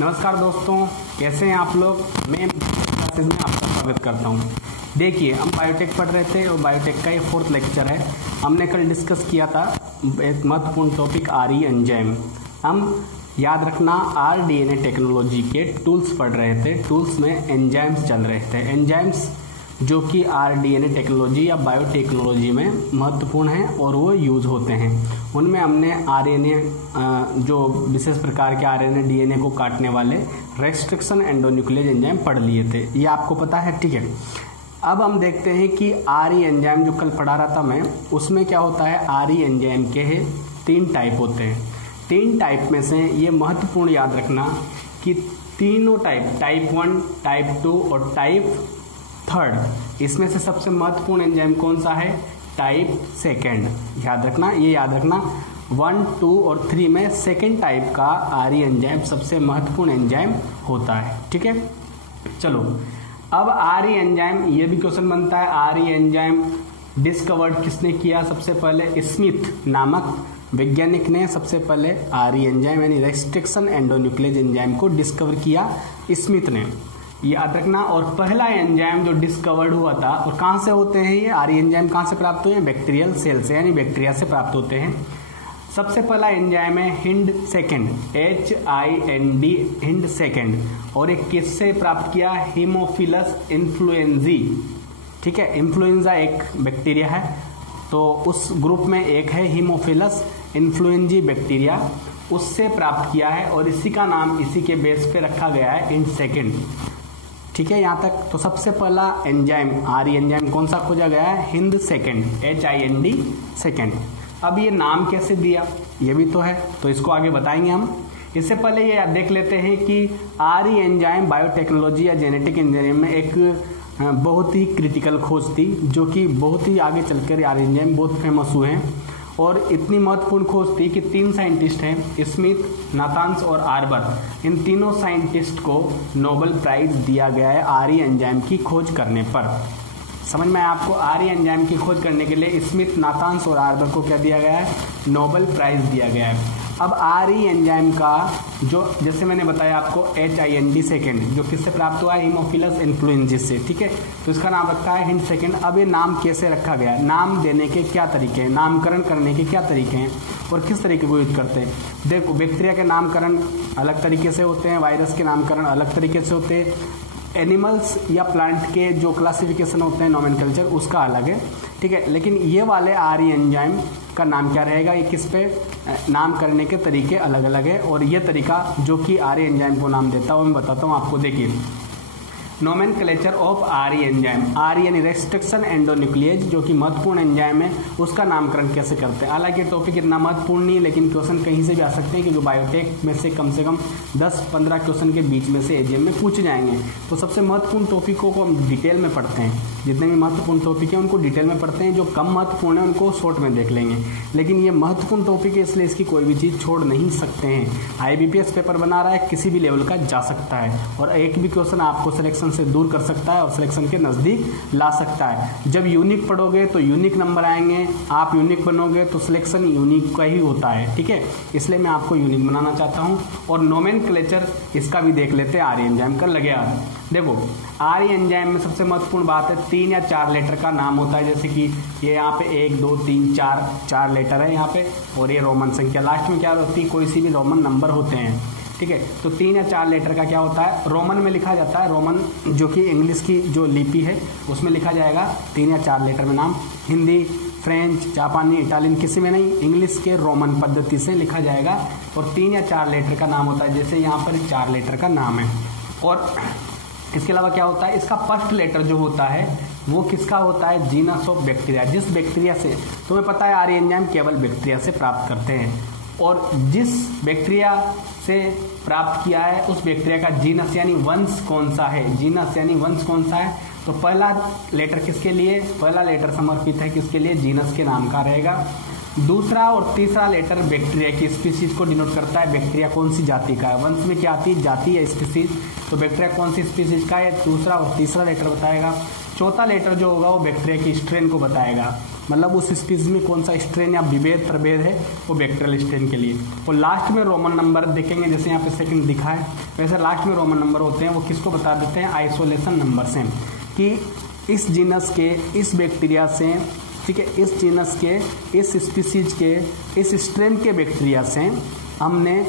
नमस्कार दोस्तों, कैसे हैं आप लोग। मैं क्लासेज में आपका स्वागत करता हूं। देखिए, हम बायोटेक पढ़ रहे थे और बायोटेक का ये 4th लेक्चर है। हमने कल डिस्कस किया था एक महत्वपूर्ण टॉपिक आरई एंजाइम। हम याद रखना आरडीएनए टेक्नोलॉजी के टूल्स पढ़ रहे थे। टूल्स में एंजाइम्स चल रहे थे। एंजाइम्स जो कि आरडीएनए टेक्नोलॉजी या बायोटेक्नोलॉजी में महत्वपूर्ण हैं और वो यूज होते हैं। उनमें हमने आरएनए जो विशेष प्रकार के आरएनए डीएनए को काटने वाले रेस्ट्रिक्शन एंडोन्यूक्लियस एंजाइम पढ़ लिए थे। ये आपको पता है, ठीक है। अब हम देखते हैं कि आरई एंजाइम जो कल पढ़ा रहा था मैं, उसमें क्या होता है। आरई एंजाइम के 3 टाइप होते हैं। 3 टाइप में से ये महत्वपूर्ण याद रखना कि तीनों टाइप 1, टाइप 2 और टाइप 3, इसमें से सबसे महत्वपूर्ण एंजाइम कौन सा है, टाइप 2। याद रखना, ये याद रखना 1, 2 और 3 में सेकेंड टाइप का आरई एंजाइम सबसे महत्वपूर्ण एंजाइम होता है, ठीक है। चलो, अब आरई एंजाइम, ये भी क्वेश्चन बनता है, आरई एंजाइम डिस्कवर्ड किसने किया। सबसे पहले स्मिथ नामक वैज्ञानिक ने सबसे पहले आरई एंजाइम यानी रेस्ट्रिक्शन एंडोन्यूक्लियस एंजाइम को डिस्कवर किया, स्मिथ ने, याद रखना। और पहला एंजाइम जो डिस्कवर्ड हुआ था, और कहां से होते हैं ये आरई एंजाइम, कहां से प्राप्त हुए हैं, बैक्टीरियल सेल से यानी बैक्टीरिया से प्राप्त होते हैं। सबसे पहला एंजाइम है hind second, HIND, hind second. और एक किससे प्राप्त किया, हीमोफिलस इन्फ्लुएंजी, ठीक है। इन्फ्लुएंजा एक बैक्टीरिया है, तो उस ग्रुप में एक है हीमोफिलस इन्फ्लुएंजी बैक्टीरिया, उससे प्राप्त किया है। और इसी का नाम इसी के बेस पे रखा गया है हिंड सेकेंड, ठीक है। यहाँ तक तो सबसे पहला एंजाइम आरई एंजाइम कौन सा खोजा गया है, हिंद सेकेंड, HIND सेकेंड। अब ये नाम कैसे दिया, ये भी तो है, तो इसको आगे बताएंगे हम। इससे पहले ये देख लेते हैं कि आरई एंजाइम बायोटेक्नोलॉजी या जेनेटिक इंजीनियरिंग में एक बहुत ही क्रिटिकल खोज थी, जो कि बहुत ही आगे चलकर आरई एंजाइम बहुत फेमस हुए हैं। और इतनी महत्वपूर्ण खोज थी कि 3 साइंटिस्ट हैं, स्मिथ, नाथान्स और आर्बर। इन तीनों साइंटिस्ट को नोबेल प्राइज दिया गया है आरई एंजाइम की खोज करने पर। समझ में आया आपको, आरई एंजाइम की खोज करने के लिए स्मिथ, नाथान्स और आर्बर को क्या दिया गया है, नोबेल प्राइज दिया गया है। अब आरई एंजाइम का जो, जैसे मैंने बताया आपको, HIND सेकेंड, जो किससे प्राप्त हुआ है, हीमोफिलस इन्फ्लुएंजी से, ठीक है। तो इसका नाम रखा है हिंड सेकेंड। अब ये नाम कैसे रखा गया है, नाम देने के क्या तरीके हैं, नामकरण करने के क्या तरीके हैं और किस तरीके को यूज करते हैं। देखो, बैक्टीरिया के नामकरण अलग तरीके से होते हैं, वायरस के नामकरण अलग तरीके से होते हैं, एनिमल्स या प्लांट के जो क्लासिफिकेशन होते हैं, नोमेनकल्चर, उसका अलग है, ठीक है। लेकिन ये वाले आरई एंजाइम का नाम क्या रहेगा, ये किस पे नाम करने के तरीके अलग अलग है। और ये तरीका जो कि आरई एंजाइम को नाम देता है वो मैं बताता हूँ आपको। देखिए, नोमेनक्लेचर ऑफ आरई एंजाइम, आरई यानी रेस्ट्रिक्शन एंडोन्यूक्लियस, जो कि महत्वपूर्ण एंजाइम है, उसका नामकरण कैसे करते हैं। हालांकि टॉपिक इतना महत्वपूर्ण नहीं, लेकिन क्वेश्चन कहीं से भी आ सकते हैं, क्योंकि बायोटेक में से कम 10-15 क्वेश्चन के बीच में से एजीएम में पूछे जाएंगे। तो सबसे महत्वपूर्ण टॉपिकों को हम डिटेल में पढ़ते हैं, जितने भी महत्वपूर्ण टॉपिक है उनको डिटेल में पढ़ते हैं, जो कम महत्वपूर्ण है उनको शॉर्ट में देख लेंगे। लेकिन ये महत्वपूर्ण टॉपिक है, इसलिए इसकी कोई भी चीज छोड़ नहीं सकते हैं। IBPS पेपर बना रहा है, किसी भी लेवल का जा सकता है, और एक भी क्वेश्चन आपको सिलेक्शन से दूर कर सकता है और सिलेक्शन के नजदीक ला सकता है। जब यूनिक पढ़ोगे तो यूनिक नंबर आएंगे, आप यूनिक बनोगे तो सिलेक्शन यूनिक का ही होता है, ठीक है। इसलिए मैं आपको यूनिक बनाना चाहता हूं। और नोमेनक्लेचर इसका भी देख लेते हैं, आरई एंजाइम का लगे यार। देखो, आरई एंजाइम में सबसे महत्वपूर्ण बात है 3 या 4 लेटर का नाम होता है। जैसे कि ये यहाँ पे 1, 2, 3, 4 लेटर है यहाँ पे, और ये रोमन संख्या लास्ट में क्या होती है, कोई सी भी रोमन नंबर होते हैं, ठीक है। तो 3 या 4 लेटर का क्या होता है, रोमन में लिखा जाता है। रोमन जो कि इंग्लिश की जो लिपि है उसमें लिखा जाएगा 3 या 4 लेटर में नाम। हिंदी, फ्रेंच, जापानी, इटालियन किसी में नहीं, इंग्लिश के रोमन पद्धति से लिखा जाएगा। और 3 या 4 लेटर का नाम होता है, जैसे यहाँ पर 4 लेटर का नाम है। और इसके अलावा क्या होता है, इसका फर्स्ट लेटर जो होता है वो किसका होता है, जीनस ऑफ बैक्टीरिया, जिस बैक्टीरिया से, तुम्हें पता है आरई एंजाइम केवल बैक्टीरिया से प्राप्त करते हैं, और जिस बैक्टीरिया से प्राप्त किया है उस बैक्टीरिया का जीनस यानी वंश कौन सा है, जीनस यानी वंश कौन सा है। तो पहला लेटर किसके लिए, पहला लेटर समर्पित है किसके लिए, जीनस के नाम का रहेगा। दूसरा और तीसरा लेटर बैक्टीरिया की स्पीसीज को डिनोट करता है, बैक्टीरिया कौन सी जाति का है, वंश में क्या आती है, जाति या स्पीसीज, तो बैक्टीरिया कौन सी स्पीसीज का है, दूसरा और तीसरा लेटर बताएगा। चौथा लेटर जो होगा वो बैक्टीरिया की स्ट्रेन को बताएगा। मतलब उस स्पीसीज में कौन सा स्ट्रेन या विभेद प्रभेद है, वो बैक्टीरियल स्ट्रेन के लिए। और लास्ट में रोमन नंबर देखेंगे, जैसे यहाँ पे सेकंड दिखा है वैसे लास्ट में रोमन नंबर होते हैं, वो किसको बता देते हैं, आइसोलेशन नंबर से, कि इस जीनस के इस बैक्टीरिया से, ठीक है, इस जीनस के इस स्पीसीज के इस स्ट्रेन के बैक्टीरिया से हमने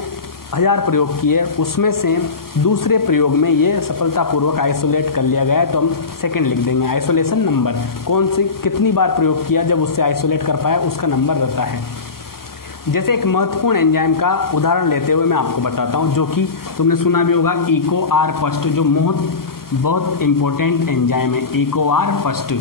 1000 प्रयोग किए, उसमें से दूसरे प्रयोग में ये सफलतापूर्वक आइसोलेट कर लिया गया है, तो हम सेकंड लिख देंगे। आइसोलेशन नंबर कौन सी कितनी बार प्रयोग किया जब उससे आइसोलेट कर पाया, उसका नंबर रहता है। जैसे एक महत्वपूर्ण एंजाइम का उदाहरण लेते हुए मैं आपको बताता हूँ, जो कि तुमने सुना भी होगा, इकोआर फर्स्ट, जो बहुत इंपॉर्टेंट एंजाइम है, इकोआर फर्स्ट।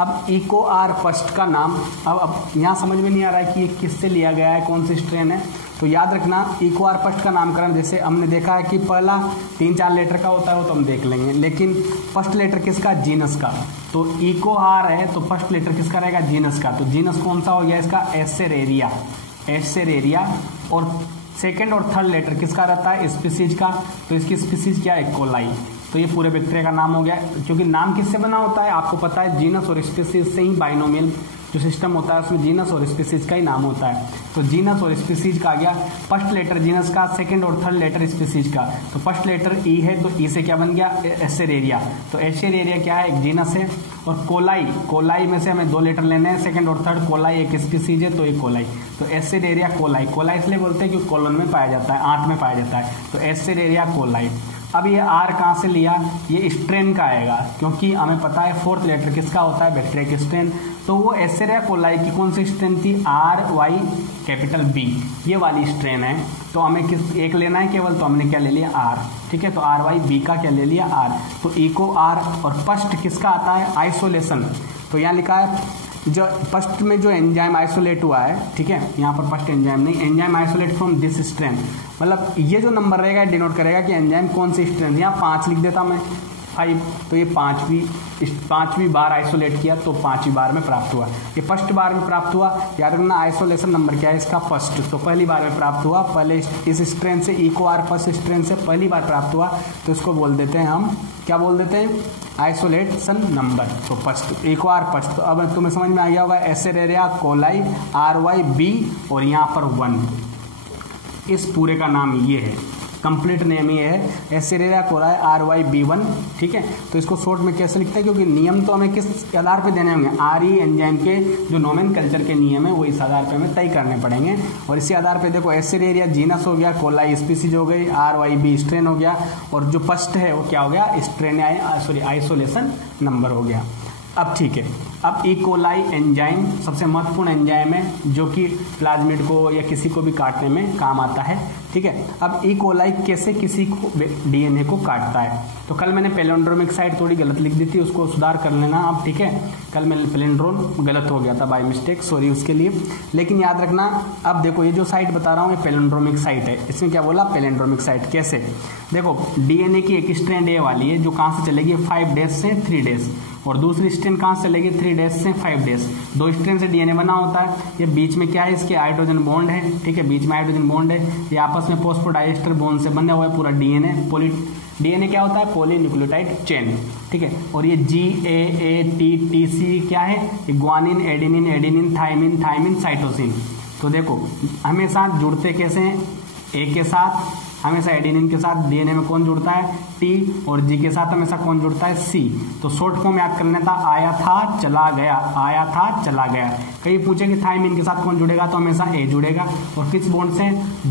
अब इकोआर फर्स्ट का नाम अब यहाँ समझ में नहीं आ रहा है कि ये किससे लिया गया है, कौन सी स्ट्रेन है, तो याद रखना इकोआर फर्स्ट का नामकरण जैसे हमने देखा है कि पहला 3-4 लेटर का होता है, वो तो हम देख लेंगे, लेकिन फर्स्ट लेटर किसका, जीनस का। तो इकोआर है तो फर्स्ट लेटर किसका रहेगा, जीनस का। तो जीनस कौन सा हो गया इसका, एस्चेरेरिया, एस्चेरेरिया। और सेकंड और थर्ड लेटर किसका रहता है, स्पीसीज का। तो इसकी स्पीसीज क्या है, कोलाई। तो ये पूरे बैक्टीरिया का नाम हो गया, क्योंकि नाम किससे बना होता है आपको पता है, जीनस और स्पीसीज से ही बाइनोमियल जो सिस्टम होता है उसमें जीनस और स्पीसीज का ही नाम होता है। तो जीनस और स्पीसीज का आ गया, फर्स्ट लेटर जीनस का, सेकंड और थर्ड लेटर स्पीसीज का। तो फर्स्ट लेटर ई है तो ई से क्या बन गया, एस्चेरेरिया। तो एस्चेरेरिया क्या है, एक जीनस है। और कोलाई, कोलाई में से हमें 2 लेटर लेने हैं, सेकंड और थर्ड, कोलाई एक स्पीसीज है तो एक कोलाई। तो एस्चेरेरिया कोलाई, कोलाई इसलिए बोलते हैं क्योंकि कोलन में पाया जाता है, आंत में पाया जाता है। तो एस्चेरेरिया कोलाई। अब ये आर कहाँ से लिया, ये स्ट्रेन का आएगा, क्योंकि हमें पता है फोर्थ लेटर किसका होता है, बैक्टीरिया की स्ट्रेन। तो वो एस्चेरिया कोलाई की कौन सी स्ट्रेन थी, RY ये वाली स्ट्रेन है। तो हमें किस एक लेना है केवल, तो हमने क्या ले लिया, R, ठीक है। तो RYB का क्या ले लिया, R। तो इको R। और फर्स्ट किसका आता है, आइसोलेशन। तो यहाँ लिखा है जो फर्स्ट में जो एंजाइम आइसोलेट हुआ है, ठीक है, यहाँ पर फर्स्ट एंजाइम नहीं, enzyme isolate from this strain, मतलब ये जो नंबर रहेगा डिनोट करेगा कि एंजाइम कौन सी स्ट्रेन। यहाँ 5 लिख देता मैं, 5, तो ये पांचवी बार आइसोलेट किया तो 5वीं बार में प्राप्त हुआ। ये फर्स्ट बार में प्राप्त हुआ, याद रखना आइसोलेशन नंबर क्या है इसका, फर्स्ट। तो पहली बार में प्राप्त हुआ, पहले इस स्ट्रेन से, इकोआर फर्स्ट स्ट्रेन से पहली बार प्राप्त हुआ, तो इसको बोल देते हैं हम, क्या बोल देते हैं, आइसोलेशन नंबर। तो फर्स्ट इकोआर फर्स्ट। तो अब तुम्हें समझ में आ गया होगा, एस्चेरेरिया कोलाई RYB और यहाँ पर 1, इस पूरे का नाम ये है, कंप्लीट नेम ये है, एस्चेरेरिया कोलाई RYB1, ठीक है। तो इसको शॉर्ट में कैसे लिखते हैं, क्योंकि नियम तो हमें किस आधार पे देने होंगे, RE एंजाइम के जो नोमेनकल्चर के नियम है वो इस आधार पे हमें तय करने पड़ेंगे। और इसी आधार पे देखो, एस्चेरेरिया जीनस हो गया, कोलाई स्पीसीज हो गई, RYB स्ट्रेन हो गया, और जो फर्स्ट है वो क्या हो गया, स्ट्रेन आइसोलेशन नंबर हो गया। अब ठीक है, अब ई कोलाई एंजाइम सबसे महत्वपूर्ण एंजाइम है, जो कि प्लाज्मिड को या किसी को भी काटने में काम आता है, ठीक है। अब ई कोलाई कैसे किसी को DNA को काटता है, तो कल मैंने पैलिंड्रोमिक साइट थोड़ी गलत लिख दी थी, उसको सुधार कर लेना आप, ठीक है। कल मैं पैलिंड्रोम गलत हो गया था बाय मिस्टेक, सॉरी उसके लिए। लेकिन याद रखना, अब देखो ये जो साइट बता रहा हूँ ये पैलिंड्रोमिक साइट है। इसमें क्या बोला, पैलिंड्रोमिक साइट। कैसे, देखो DNA की एक स्ट्रैंड ए वाली है जो कहाँ से चलेगी, 5 डेज से 3 डेज, और दूसरी स्ट्रैंड कहाँ से चलेगी, 3 डेज से 5 डेज। 2 स्ट्रैंड से DNA बना होता है। ये बीच में क्या है, इसके हाइड्रोजन बॉन्ड है, ठीक है, बीच में हाइड्रोजन बॉन्ड है। ये आपस में फॉस्फोडाइएस्टर बॉन्ड से बना हुआ है पूरा DNA क्या होता है, पॉलीन्यूक्लियोटाइड चेन, ठीक है। और ये GAATTC क्या है, ये ग्वानिन, एडेनिन, थायमिन, साइटोसिन। तो देखो हमेशा जुड़ते कैसे हैं, A के साथ, हमेशा एडेनिन के साथ DNA में कौन जुड़ता है, T, और G के साथ हमेशा कौन जुड़ता है, C। तो शॉर्ट फॉर्म याद करना था, आया था चला गया, आया था चला गया। कहीं पूछे कि थायमिन के साथ कौन जुड़ेगा, तो हमेशा A जुड़ेगा, और किस बॉन्ड से,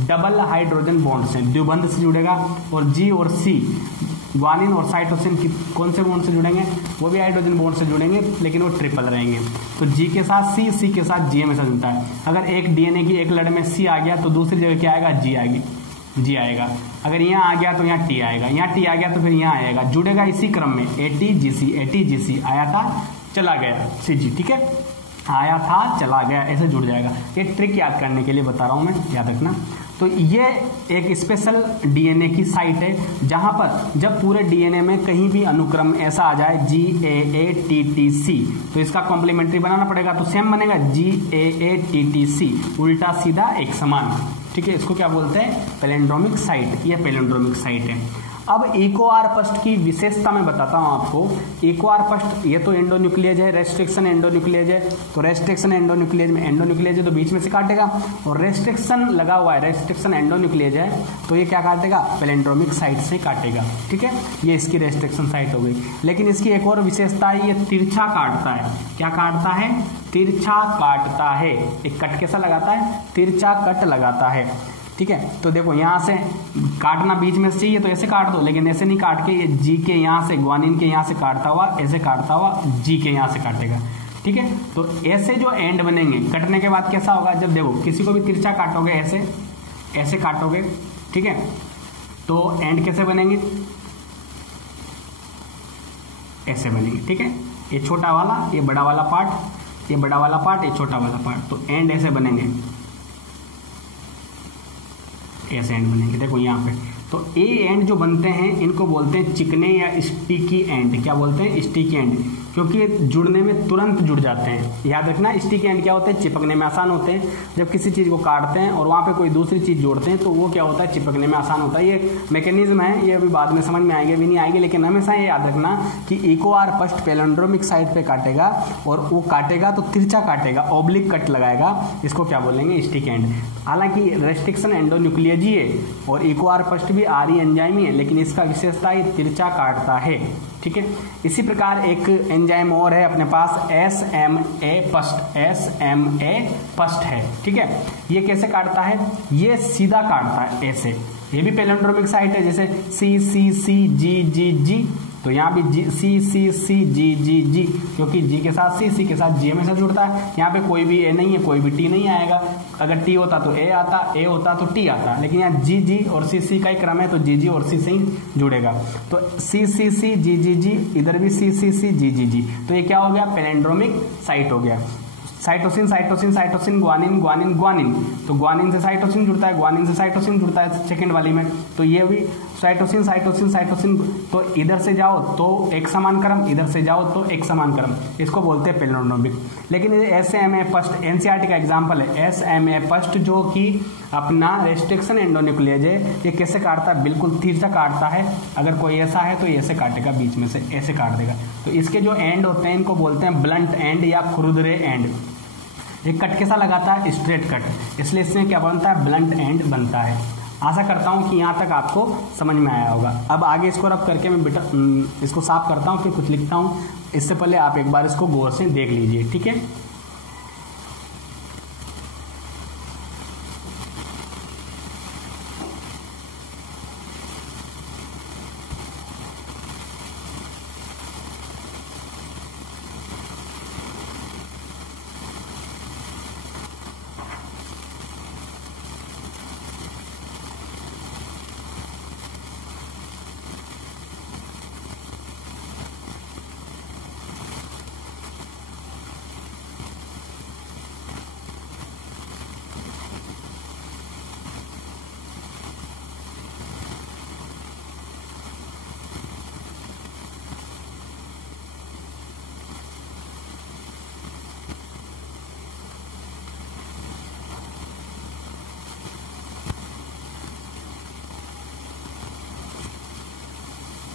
डबल हाइड्रोजन बॉन्ड से, द्विबंध से जुड़ेगा। और G और C, ग्वानिन और साइटोसिन की कौन से बॉन्ड से जुड़ेंगे, वो भी हाइड्रोजन बॉन्ड से जुड़ेंगे, लेकिन वो ट्रिपल रहेंगे। तो G के साथ C के साथ G हमेशा जुड़ता है। अगर एक DNA की एक लड़ में C आ गया तो दूसरी जगह क्या आएगा, G आएगा। अगर यहाँ आ गया तो यहाँ T आएगा, यहाँ T आ गया तो फिर यहाँ आएगा, जुड़ेगा इसी क्रम में, ATGC, आया था चला गया, CG, ठीक है, आया था चला गया, ऐसे जुड़ जाएगा। ये ट्रिक याद करने के लिए बता रहा हूँ मैं, याद रखना। तो ये एक स्पेशल DNA की साइट है, जहां पर जब पूरे DNA में कहीं भी अनुक्रम ऐसा आ जाए GAATTC, तो इसका कॉम्प्लीमेंट्री बनाना पड़ेगा। तो सेम बनेगा GAATTC, उल्टा सीधा एक समान, ठीक है। इसको क्या बोलते हैं, पैलिंड्रोमिक साइट, ये पैलिंड्रोमिक साइट है। अब इकोआर पस्ट की विशेषता मैं बताता हूं आपको। इकोआर पस्ट ये तो एंडोन्यूक्लियज है, रेस्ट्रिक्शन एंडोन्यूक्लियज है, तो रेस्ट्रिक्शन एंडोन्यूक्लियज में एंडोन्यूक्लियज है तो बीच में से काटेगा, और रेस्ट्रिक्शन लगा हुआ है, रेस्ट्रिक्शन एंडोन्यूक्लियज है तो ये क्या काटेगा, पैलिंड्रोमिक साइट से काटेगा। ठीक है, ये इसकी रेस्ट्रिक्शन साइट हो गई। लेकिन इसकी एक और विशेषता है, ये तिरछा काटता है। क्या काटता है, तिरछा काटता है। एक कट कैसा लगाता है, तिरछा कट लगाता है। ठीक है, तो देखो यहां से काटना बीच में से चाहिए तो ऐसे काट दो, लेकिन ऐसे नहीं काट के ये जी के यहां से, ग्वानिन के यहां से काटता हुआ ऐसे काटता हुआ जी के यहां से काटेगा। ठीक है, तो ऐसे जो एंड बनेंगे कटने के बाद कैसा होगा, जब देखो किसी को भी तिरछा काटोगे ऐसे ऐसे काटोगे, ठीक है, तो एंड कैसे बनेंगे, ऐसे बनेंगे। ठीक है, ये छोटा वाला, ये बड़ा वाला पार्ट, ये बड़ा वाला पार्ट, ये छोटा वाला पार्ट, तो एंड ऐसे बनेंगे, ऐसे एंड बनेंगे। देखो यहाँ पे तो ए एंड जो बनते हैं इनको बोलते हैं चिकने या स्टिकी एंड। क्या बोलते हैं, स्टिकी एंड, क्योंकि ये जुड़ने में तुरंत जुड़ जाते हैं। याद रखना, स्टिकी एंड क्या होते हैं, चिपकने में आसान होते हैं। जब किसी चीज को काटते हैं और वहां पे कोई दूसरी चीज जोड़ते हैं तो वो क्या होता है, चिपकने में आसान होता है। ये मैकेनिज्म है, ये अभी बाद में समझ में आएगी, भी नहीं आएगी, लेकिन हमेशा ये याद रखना कि इकोआर फर्स्ट पैलिंड्रोमिक साइड पे काटेगा, और वो काटेगा तो तिरछा काटेगा, ऑब्लिक कट लगाएगा, इसको क्या बोलेंगे, स्टिक एंड। हालांकि रेस्ट्रिक्शन एंडोन्यूक्लियज ही है और इकोआर फर्स्ट भी आरी एंजाइम ही है, लेकिन इसका विशेषता ये तिरछा काटता है। ठीक है, इसी प्रकार एक एंजाइम और है अपने पास, SMA फर्स्ट, SMA फर्स्ट है। ठीक है, ये कैसे काटता है, ये सीधा काटता है ऐसे, ये भी पैलिंड्रोमिक साइट है, जैसे CCCGGG, तो यहाँ भी CCCGGG, क्योंकि G के साथ C के साथ G हमेशा जुड़ता है। यहाँ पे कोई भी A नहीं है, कोई भी T नहीं आएगा। अगर T होता तो A आता, A होता तो T आता, लेकिन यहाँ GG और CC का ही क्रम है तो GG और C से ही जुड़ेगा। तो CCCGGG, इधर भी CCCGGG, तो ये क्या हो गया, पैलिंड्रोमिक साइट हो गया। Cytosine cytosine cytosine, guanine guanine guanine, तो ग्वानिन से साइटोसिन जुड़ता है, ग्वानिन से साइटोसिन जुड़ता है सेकंड वाली में, तो ये भी साइटोसिन साइटोसिन साइटोसिन, तो इधर से जाओ तो एक समान क्रम, इधर से जाओ तो एक समान क्रम, इसको बोलते हैं पैलिंड्रोमिक। लेकिन SMA फर्स्ट एनसीईआरटी का एग्जाम्पल है, SMA फर्स्ट जो कि अपना रेस्ट्रिक्शन एंडोन्यूक्लियज है, ये कैसे काटता है, बिल्कुल तिरछा काटता है। अगर कोई ऐसा है तो ये ऐसे काटेगा, बीच में से ऐसे काट देगा। तो इसके जो एंड होते हैं इनको बोलते हैं ब्लंट एंड या खुरदरे एंड। एक कट कैसा लगाता है, स्ट्रेट कट, इसलिए इसमें क्या बनता है, ब्लंट एंड बनता है। आशा करता हूं कि यहां तक आपको समझ में आया होगा। अब आगे इसको रब करके मैं इसको साफ करता हूं, फिर कुछ लिखता हूं। इससे पहले आप एक बार इसको गौर से देख लीजिए। ठीक है,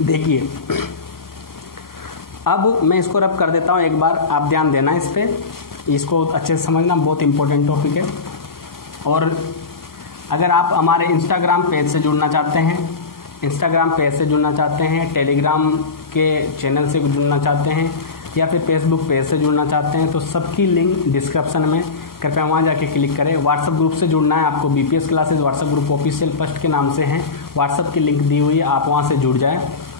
देखिए अब मैं इसको रब कर देता हूं एक बार, आप ध्यान देना इस पे, इसको अच्छे से समझना, बहुत इंपॉर्टेंट टॉपिक है। और अगर आप हमारे इंस्टाग्राम पेज से जुड़ना चाहते हैं, इंस्टाग्राम पेज से जुड़ना चाहते हैं, टेलीग्राम के चैनल से जुड़ना चाहते हैं, या फिर फेसबुक पेज से जुड़ना चाहते हैं, तो सबकी लिंक डिस्क्रिप्शन में, कृपया वहाँ जाके क्लिक करें। व्हाट्सएप ग्रुप से जुड़ना है आपको, BPS classes WhatsApp group official first के नाम से हैं, व्हाट्सएप की लिंक दी हुई है, आप वहाँ से जुड़ जाएं।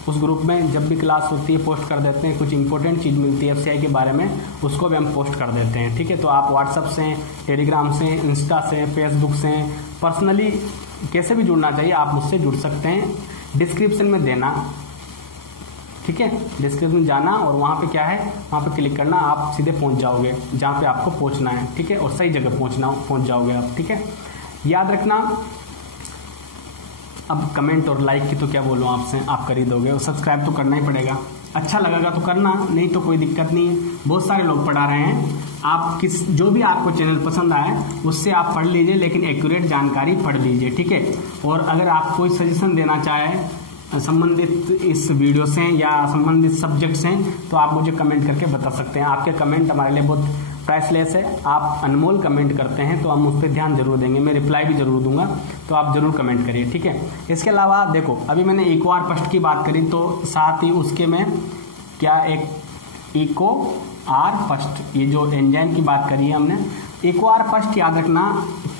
उस ग्रुप में जब भी क्लास होती है पोस्ट कर देते हैं, कुछ इंपॉर्टेंट चीज़ मिलती है FCI के बारे में, उसको भी हम पोस्ट कर देते हैं। ठीक है, तो आप व्हाट्सएप से, टेलीग्राम से, इंस्टा से, फेसबुक से, पर्सनली कैसे भी जुड़ना चाहिए आप मुझसे जुड़ सकते हैं, डिस्क्रिप्शन में देना। ठीक है, डिस्क्रिप्शन जाना और वहाँ पे क्या है, वहाँ पे क्लिक करना, आप सीधे पहुँच जाओगे जहाँ पे आपको पहुँचना है। ठीक है, और सही जगह पहुँच जाओगे आप। ठीक है, याद रखना। अब कमेंट और लाइक की तो क्या बोलूँ आपसे, आप कर ही दोगे, और सब्सक्राइब तो करना ही पड़ेगा। अच्छा लगेगा तो करना, नहीं तो कोई दिक्कत नहीं है। बहुत सारे लोग पढ़ा रहे हैं, आप जो भी आपको चैनल पसंद आए उससे आप पढ़ लीजिए, लेकिन एक्यूरेट जानकारी पढ़ लीजिए। ठीक है, और अगर आप कोई सजेशन देना चाहे संबंधित इस वीडियो से या संबंधित सब्जेक्ट से, तो आप मुझे कमेंट करके बता सकते हैं। आपके कमेंट हमारे लिए बहुत प्राइसलेस है। आप अनमोल कमेंट करते हैं तो हम उस पर ध्यान जरूर देंगे, मैं रिप्लाई भी जरूर दूंगा, तो आप जरूर कमेंट करिए, ठीक है। इसके अलावा देखो, अभी मैंने इक्वार फर्स्ट की बात करी, तो साथ ही उसके में क्या एक इको आर फर्स्ट, ये जो एंजाइम की बात करी है हमने, इक्वार फर्स्ट याद रखना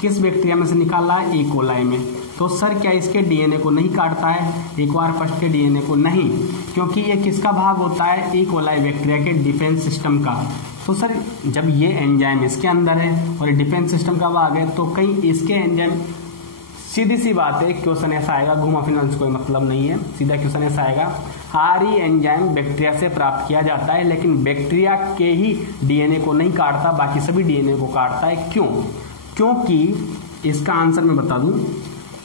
किस बैक्टीरिया में से निकाला है, ई कोलाई में। तो सर क्या इसके डीएनए को नहीं काटता है, इक्वार फर्स्ट के डीएनए को? नहीं, क्योंकि ये किसका भाग होता है, ई कोलाई बैक्टीरिया के डिफेंस सिस्टम का। तो सर जब ये एंजाइम इसके अंदर है और डिफेंस सिस्टम का भाग है, तो कहीं इसके एंजाइम, सीधी सी बात है, क्वेश्चन ऐसा आएगा, घुमा फिरना कोई मतलब नहीं है, सीधा क्वेश्चन ऐसा आएगा, आरई एंजाइम बैक्टीरिया से प्राप्त किया जाता है, लेकिन बैक्टीरिया के ही डीएनए को नहीं काटता, बाकी सभी डीएनए को काटता है। क्यों? क्योंकि इसका आंसर मैं बता दूं,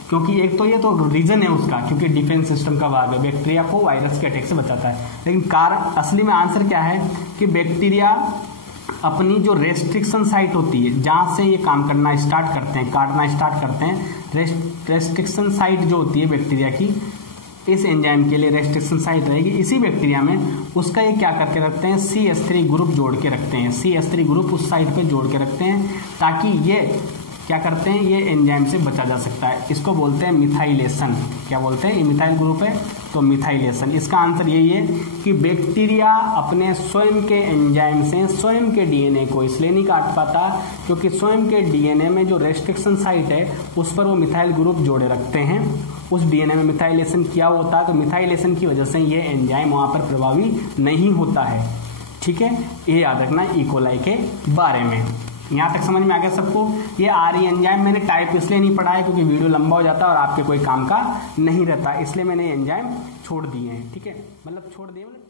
क्योंकि एक तो ये तो रीजन है उसका, क्योंकि डिफेंस सिस्टम का भाग है, बैक्टीरिया को वायरस के अटैक से बचाता है। लेकिन कारण असली में आंसर क्या है कि बैक्टीरिया अपनी जो रेस्ट्रिक्शन साइट होती है, जहां से ये काम करना स्टार्ट करते हैं, काटना स्टार्ट करते हैं, रेस्ट्रिक्शन साइट जो होती है बैक्टीरिया की, इस एंजाइम के लिए रेस्ट्रिक्शन साइट रहेगी इसी बैक्टीरिया में, उसका ये क्या करके रखते हैं, CH3 ग्रुप जोड़ के रखते हैं, CH3 ग्रुप उस साइट पे जोड़ के रखते हैं, ताकि ये क्या करते हैं, ये एंजाइम से बचा जा सकता है। इसको बोलते हैं मिथाइलेशन। क्या बोलते हैं, ये मिथाइल ग्रुप है तो मिथाइलेशन। इसका आंसर यही है कि बैक्टीरिया अपने स्वयं के एंजाइम से स्वयं के डीएनए को इसलिए नहीं काट पाता क्योंकि स्वयं के डीएनए में जो रेस्ट्रिक्शन साइट है उस पर वो मिथाइल ग्रुप जोड़े रखते हैं, उस डीएनए में मिथाइलेशन किया होता है, तो मिथाइलेशन की वजह से ये एंजाइम वहां पर प्रभावी नहीं होता है। ठीक है, ये याद रखना ई कोलाई के बारे में। यहाँ तक समझ में आ गया सबको? ये आरई एंजाइम मैंने टाइप इसलिए नहीं पढ़ा है क्योंकि वीडियो लंबा हो जाता है और आपके कोई काम का नहीं रहता, इसलिए मैंने एंजाइम छोड़ दिए हैं। ठीक है, मतलब छोड़ दिए मतलब